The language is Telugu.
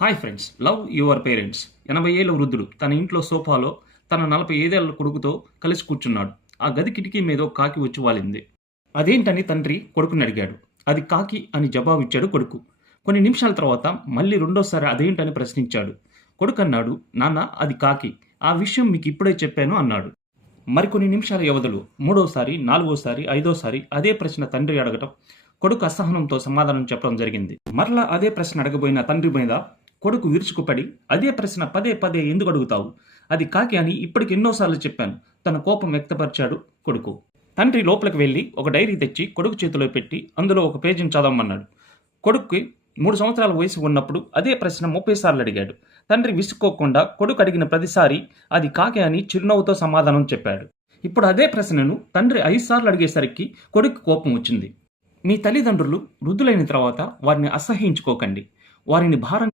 Hi friends, love your parents. 80 ఏళ్ల వృద్ధుడు తన ఇంట్లో సోఫాలో తన 45 ఏళ్ల కొడుకుతో కలిసి కూర్చున్నాడు. ఆ గది కిటికీ మీదో కాకి వచ్చి వాలింది. అదేంటని తండ్రి కొడుకుని అడిగాడు. అది కాకి అని జవాబిచ్చాడు కొడుకు. కొన్ని నిమిషాల తర్వాత మళ్ళీ రెండోసారి అదేంటని ప్రశ్నించాడు. కొడుకు అన్నాడు, నాన్న అది కాకి, ఆ విషయం మీకు ఇప్పుడే చెప్పాను అన్నాడు. మరికొన్ని నిమిషాల వ్యవధిలో మూడోసారి, నాలుగోసారి, ఐదోసారి అదే ప్రశ్న తండ్రి అడగటం, కొడుకు అసహనంతో సమాధానం చెప్పడం జరిగింది. మరలా అదే ప్రశ్న అడగబోయిన తండ్రి మీద కొడుకు విరుచుకుపడి, అదే ప్రశ్న పదే పదే ఎందుకు అడుగుతావు, అది కాకి అని ఇప్పటికి ఎన్నోసార్లు చెప్పాను, తన కోపం వ్యక్తపరిచాడు కొడుకు. తండ్రి లోపలికి వెళ్ళి ఒక డైరీ తెచ్చి కొడుకు చేతిలో పెట్టి అందులో ఒక పేజీని చదవమన్నాడు. కొడుక్కి 3 సంవత్సరాల వయసు ఉన్నప్పుడు అదే ప్రశ్న 30 సార్లు అడిగాడు. తండ్రి విసుక్కోకుండా కొడుకు అడిగిన ప్రతిసారి అది కాకి అని చిరునవ్వుతో సమాధానం చెప్పాడు. ఇప్పుడు అదే ప్రశ్నను తండ్రి 5 సార్లు అడిగేసరికి కొడుకు కోపం వచ్చింది. మీ తల్లిదండ్రులు వృద్ధులైన తర్వాత వారిని అసహ్యించుకోకండి, వారిని భారం